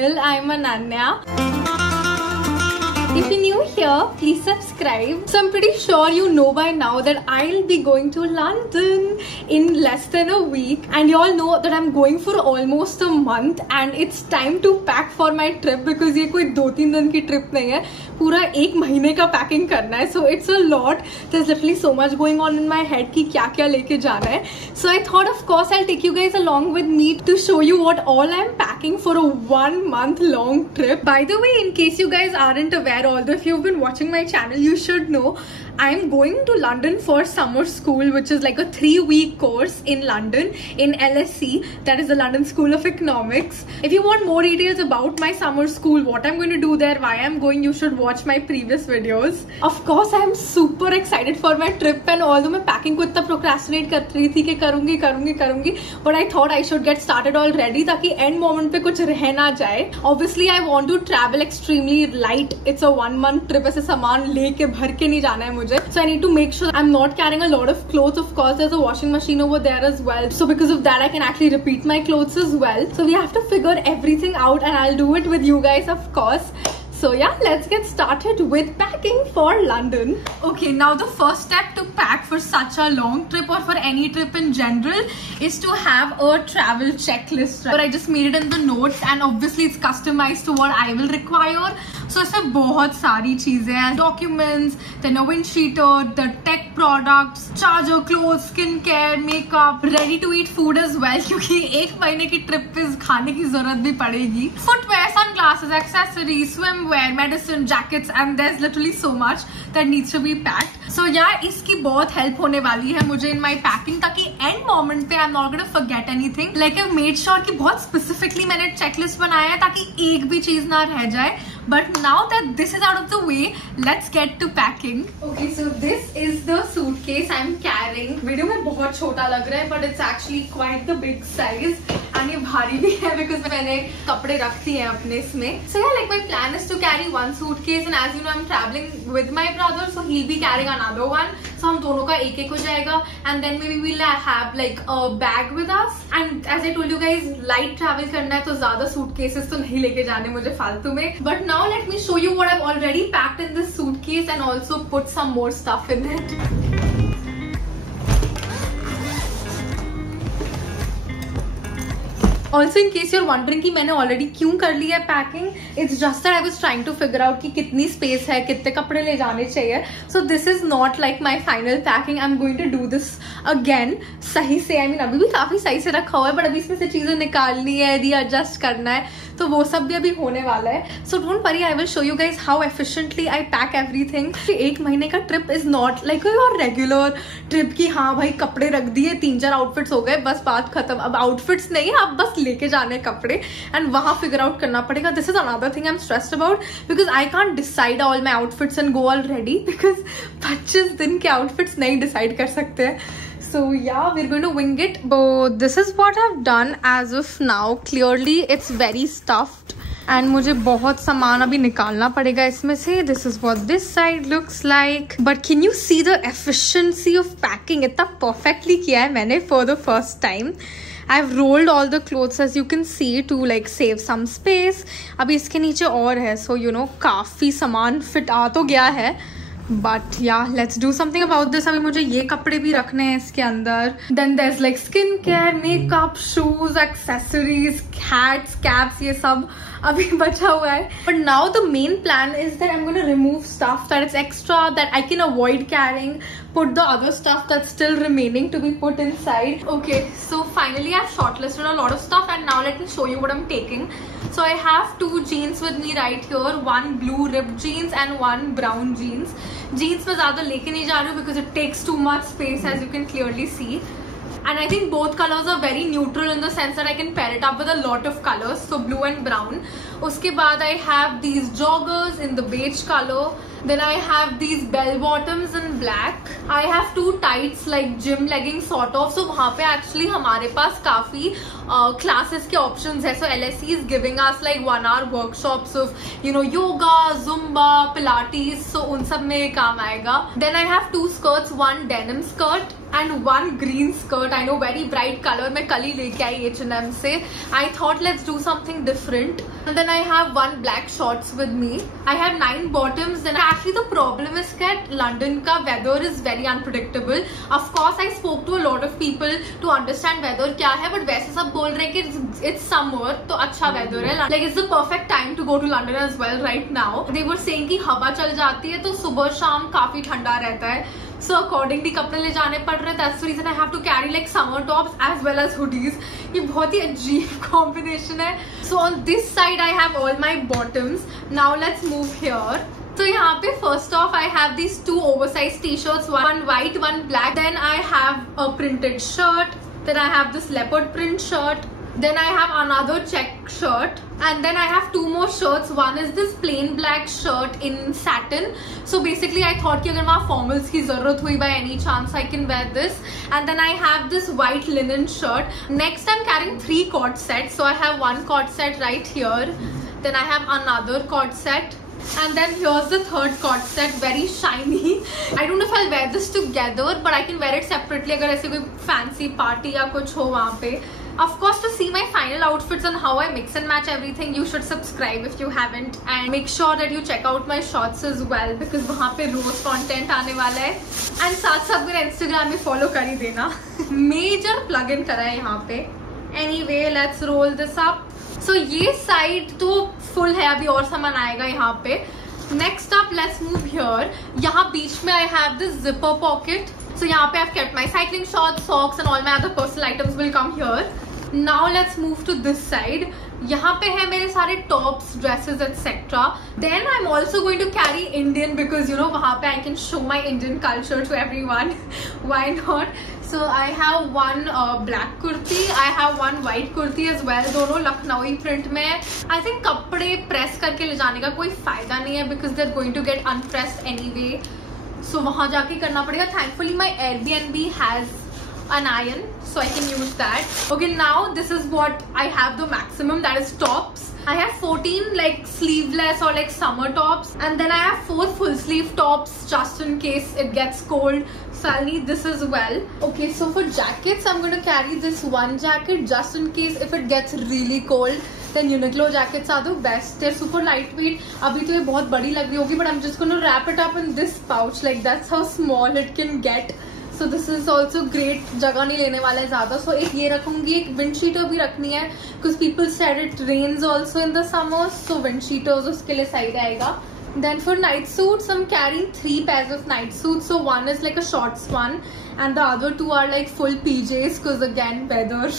channel. I'm Ananya. If you're new here, please subscribe. So I'm pretty sure you know by now that I'll be going to London in less than a week, and you all know that I'm going for almost a month and it's time to pack for my trip because ये कोई 2-3 दिन की trip नहीं है, पूरा 1 महीने का packing करना है. So it's a lot. There's literally so much going on in my head कि क्या क्या लेके जाना है. So I thought of course I'll take you guys along with me to show you what all I'm packing for a 1 month long trip. By the way, in case you guys aren't aware, although if you've been watching my channel you should know, I'm going to London for summer school, which is like a 3-week course in London in LSE, that is the London School of Economics. If you want more details about my summer school, what I'm going to do there, why I'm going, you should watch my previous videos. Of course I'm super excited for my trip, and although मैं packing को इतना procrastinate कर रही थी कि करूँगी, but I thought I should get started already ताकि end moment पे कुछ रह ना जाए. Obviously I want to travel extremely light. It's a 1 month trip, ऐसे सामान लेके भर के नहीं जाना है मुझे. So I need to make sure I'm not carrying a lot of clothes. Of course there's a washing machine over there as well, so because of that I can actually repeat my clothes as well. So we have to figure everything out and I'll do it with you guys, of course. So yeah, let's get started with packing for London. Okay, now the first step to pack for such a long trip or for any trip in general is to have a travel checklist. But I just made it in the notes and obviously it's customized to what I will require. So इसमें बहुत सारी चीजें हैं, documents, then a wind sheeter, the tech products, charger, clothes, skin care, makeup, ready to eat food as well क्योंकि 1 महीने की trip पे खाने की जरूरत भी पड़ेगी. Footwear, sunglasses, accessories, swimwear, medicine, jackets, and there's literally so much that needs to be packed. So yeah, इसकी बहुत help होने वाली है मुझे in my packing ताकि end moment पे I'm not gonna forget anything. Like I've made sure कि बहुत specifically मैंने checklist बनाया है ताकि एक भी चीज ना रह जाए. But now that this is out of the way, let's get to packing. Okay, so this is the suitcase I'm carrying. Video में बहुत छोटा लग रहा है, but it's actually quite the big size. And ये भारी भी है because मैंने कपड़े रखती हैं अपने इसमें. So yeah, like my plan is to carry 1 suitcase, and as you know I'm traveling with my brother, so he'll be carrying another one. So हम दोनों का एक हो जाएगा, and then maybe we'll have like a bag with us. And as I told you guys, light travel करना है तो ज़्यादा suitcases तो नहीं लेके जाने मुझे फालतू में. But now let me show you what I've already packed in this suitcase and also put some more stuff in it. Also, in case you're wondering कि मैंने already क्यों कर लिया है packing, it's just that I was trying to figure out कि कितनी space है, कितने कपड़े ले जाने चाहिए. So this is not like my final packing. I'm going to do this again सही से. I mean अभी भी काफी सही से रखा हुआ है, but अभी इसमें से चीजें निकालनी है, readjust करना है, तो वो सब भी अभी होने वाला है. So don't worry, I will show you guys how efficiently I pack everything. 1 महीने का trip is not like your regular trip कि हाँ भाई कपड़े रख दिए, 3-4 outfits हो गए, बस बात खत्म. अब outfits नहीं, अब बस लेके जाने कपड़े एंड वहां फिगर आउट करना पड़ेगा. This is another thing I am stressed about because I can't decide all my outfits and go already because 25 दिन के आउटफिट्स नहीं डिसाइड कर सकते हैं. So yeah, we're going to wing it. But this is what I've done as of now. Clearly it's very stuffed and मुझे बहुत सामान अभी निकालना पड़ेगा इसमें से. This is what this side looks like. But can you see the efficiency of packing? इतना perfectly किया है मैंने for the first time. I've rolled all the clothes as you can see to like save some space. अभी इसके नीचे और है, so you know काफी सामान fit आ तो गया है. But yeah, let's do something about this. अभी मुझे ये कपड़े भी रखने हैं इसके अंदर. Then there's like skin care, makeup, shoes, accessories, hats, caps, ये सब अभी बचा हुआ है. But now the main plan is that I'm going to remove stuff that is extra that I can avoid carrying, put the other stuff that's still remaining to be put inside. Okay, so finally I've shortlisted a lot of stuff and now let me show you what I'm taking. So I have 2 jeans with me right here, 1 blue ripped jeans and 1 brown jeans. Jeans मैं ज़्यादा लेके नहीं जा रही हूँ because it takes too much space as you can clearly see. And I think both colors are very neutral in the sense that I can pair it up with a lot of colors, so blue and brown. उसके बाद I have these joggers in the beige color. Then I have these bell bottoms in black. I have 2 tights like gym leggings sort of. So वहाँ पे actually हमारे पास काफी classes के options है. So LSE is giving us like 1-hour workshops of yoga, Zumba, Pilates. So उन सब में काम आएगा. Then I have 2 skirts, 1 denim skirt and 1 green skirt. I know very bright color. मैं कल ही लेके आई H&M से. I thought let's do something different. And then I have one black shorts with me. I have 9 bottoms. Then actually the problem is that London ka weather is very unpredictable. Of course I spoke to a lot of people to understand weather क्या है, but वैसे सब बोल रहे हैं कि it's summer तो अच्छा weather है. Like it's the perfect time to go to London as well right now. They were saying कि हवा चल जाती है तो सुबह शाम काफी ठंडा रहता है. So accordingly कपड़े ले जाने पड़ रहे हैं. That's the reason I have to carry like summer tops as well as hoodies. ये बहुत ही अजीब combination है. So on this side I have all my bottoms. Now let's move here. So यहाँ पे first off I have these 2 oversized t-shirts, one white, one black. Then I have a printed shirt. Then I have this leopard print shirt. Then I have another check shirt, and then I have 2 more shirts. One is this plain black shirt in satin. So basically I thought कि अगर वहाँ formals की ज़रूरत हुई by any chance I can wear this. And then I have this white linen shirt. Next I'm carrying 3 cord sets. So I have 1 cord set right here. Then I have another cord set. And then here's the 3rd cord set, very shiny. I don't know if I'll wear this together, but I can wear it separately अगर ऐसे कोई fancy party या कुछ हो वहाँ पे. Of course, to see my final outfits and how I mix and match everything, you should subscribe if you haven't, and make sure that you check out my shorts as well because वहाँ पे रोज content आने वाला है. And साथ साथ मेरा Instagram भी follow कर ही देना. Major plug-in करा है यहाँ पे. Anyway, let's roll this up. So ये side तो full है, अभी और सामान आएगा यहाँ पे. Next up, let's move here. यहाँ बीच में I have this zipper pocket. So यहाँ पे I've kept my cycling shorts, socks and all my other personal items will come here. Now let's move to this side. यहाँ पे है मेरे सारे tops, dresses, etc. Then I'm also going to carry Indian because you know वहाँ पे I can show my Indian culture to everyone. Why not? So I have one black kurti. I have one white kurti as well. दोनों Lucknowi print में है. I think कपड़े press करके ले जाने का कोई फायदा नहीं है because they're going to get unpressed anyway. So वहाँ जाके करना पड़ेगा. Thankfully my Airbnb has an iron, so I can use that. Okay, now this is what I have the maximum, that is tops. I have 14 like sleeveless or like summer tops, and then I have 4 full sleeve tops just in case it gets cold. So I'll need this as well. Okay, so for jackets, I'm going to carry this one jacket just in case if it gets really cold. Then Uniqlo jackets are the best. They're super lightweight. अभी तो ये बहुत बड़ी लग रही होगी, but I'm just going to wrap it up in this pouch. Like that's how small it can get. So this is also great. जगह नहीं लेने वाला है ज़्यादा. So एक ये रखूँगी, एक wind cheater भी रखनी है, because people said it rains also in the summers. So wind cheaters उसके लिए सही रहेगा. Then for night suits, I'm carrying 3 pairs of night suits. So one is like a shorts one, and the other 2 are like full PJs, because again weather.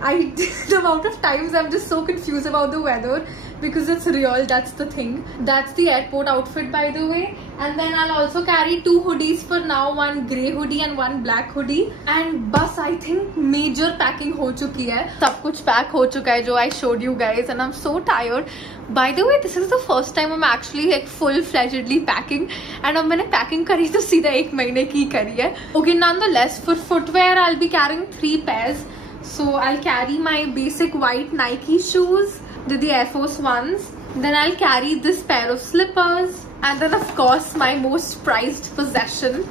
The amount of times I'm just so confused about the weather because it's real. That's the thing. That's the airport outfit, by the way. And then I'll also carry 2 hoodies for now, one grey hoodie and one black hoodie. And bus, I think major packing हो चुकी है. सब कुछ pack हो चुका है जो I showed you guys, and I'm so tired. By the way, this is the first time I'm actually like full-fledgedly packing, and अब मैंने packing करी तो सीधा 1 महीने की करी है. Okay, nonetheless, for footwear I'll be carrying 3 pairs. So I'll carry my basic white Nike shoes, the Air Force Ones. Then I'll carry this pair of slippers, and then of course my most prized possession,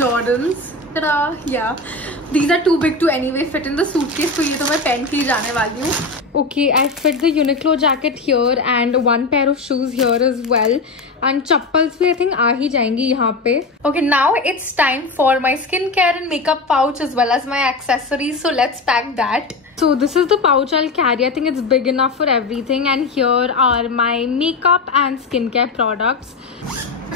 Jordans. Ta-da! Yeah, these are too big to anyway fit in the suitcase, so ये तो मैं पहन के ही जाने वाली हूँ. Okay, I fit the Uniqlo jacket here and 1 pair of shoes here as well. And chappals भी I think आ ही जाएंगी यहाँ पे. Okay, now it's time for my skincare and makeup pouch as well as my accessories. So let's pack that. So this is the pouch I'll carry. I think it's big enough for everything. And here are my makeup and skincare products.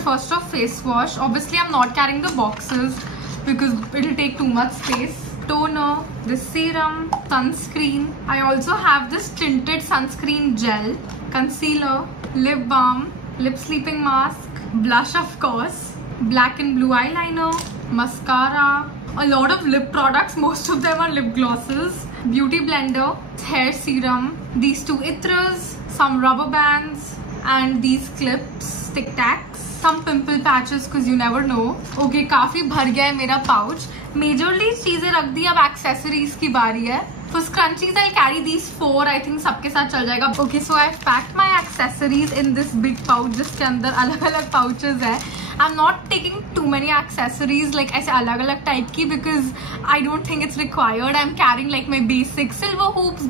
First off, face wash. Obviously, I'm not carrying the boxes because it'll take too much space. Toner, this serum, sunscreen. I also have this tinted sunscreen gel, concealer, lip balm, lip sleeping mask, blush of course, black and blue eyeliner, mascara, a lot of lip products, most of them are lip glosses, beauty blender, hair serum, these 2 itras, some rubber bands, and these clips, tic tacs, some pimple patches because you never know. Okay, काफी भर गया है मेरा pouch. Majorly चीजें रख दी, अब accessories की बारी है. For scrunchies, I'll carry these 4. I think सबके साथ चल जाएगा. Okay, so I've packed my accessories in this big pouch जिसके अंदर अलग-अलग pouches है. I'm not taking too many accessories like ऐसे अलग अलग type की, because I don't think it's required. I'm carrying like my basic silver hoops,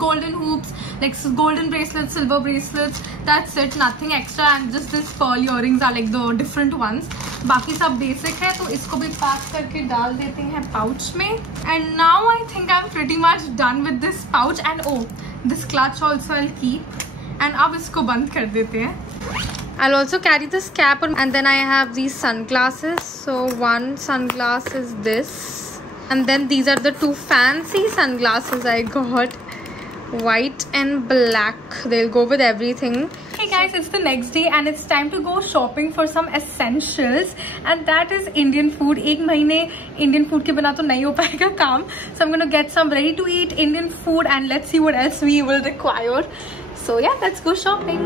like golden bracelets, silver bracelets. That's it, nothing extra. And just this pearl earrings are like the different ones. बाकी सब basic है, तो इसको भी pack करके डाल देते हैं pouch में. And now I think I'm pretty much done with this pouch. And oh, this clutch also I'll keep. And अब इसको बंद कर देते हैं. I'll also carry this cap, and then I have these sunglasses. So one sunglass is this, and then these are the two fancy sunglasses I got, white and black. They'll go with everything. Hey guys, it's the next day and it's time to go shopping for some essentials, and that is Indian food. एक महीने Indian food के बिना तो नहीं हो पाएगा काम. So I'm gonna get some ready to eat Indian food, and let's see what else we will require. So yeah, let's go shopping.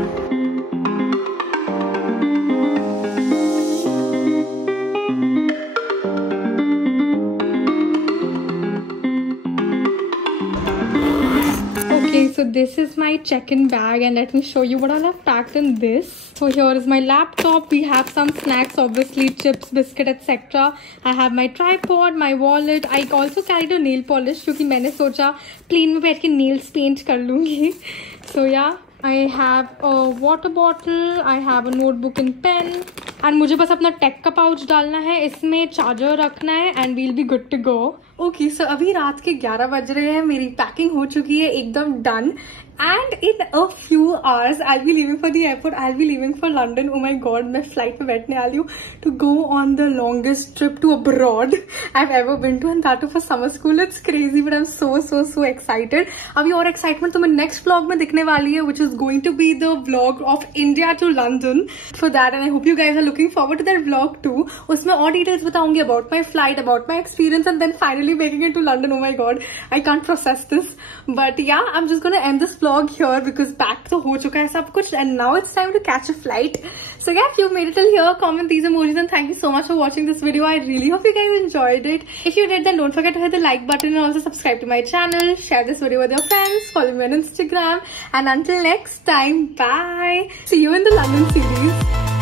So this is my check-in bag, and let me show you what all I've packed in this. So here is my laptop. We have some snacks, obviously chips, biscuit, etc. I have my tripod, my wallet. I also carried a nail polish क्योंकि मैंने सोचा plane में बैठ के nails paint कर लूँगी. So yeah, I have a water bottle. I have a notebook and pen. And मुझे बस अपना टेक का पाउच डालना है, इसमें चार्जर रखना है, and we'll be good to go. Okay so अभी रात के 11 बज रहे हैं. मेरी पैकिंग हो चुकी है, एकदम done. And in a few hours I'll be leaving for the airport. I'll be leaving for London. Oh my god, मैं flight में बैठने वाली हूँ to go on the longest trip to abroad I've ever been to, and that too for summer school. It's crazy, but I'm so excited. अभी और excitement तुम्हें next vlog में दिखने वाली है, which is going to be the vlog of India to London. For that, and I hope you guys are looking forward to that vlog too. उसमें और details बताऊंगी about my flight, about my experience, and then finally making it to London. Oh my god, I can't process this. But yeah, I'm just gonna end this vlog here because pack तो हो चुका है सब कुछ, and now it's time to catch a flight. So yeah, if you've made it till here, comment these emojis, and thank you so much for watching this video. I really hope you guys enjoyed it. If you did, then don't forget to hit the like button and also subscribe to my channel. Share this video with your friends. Follow me on Instagram. And until next time, bye. See you in the London series.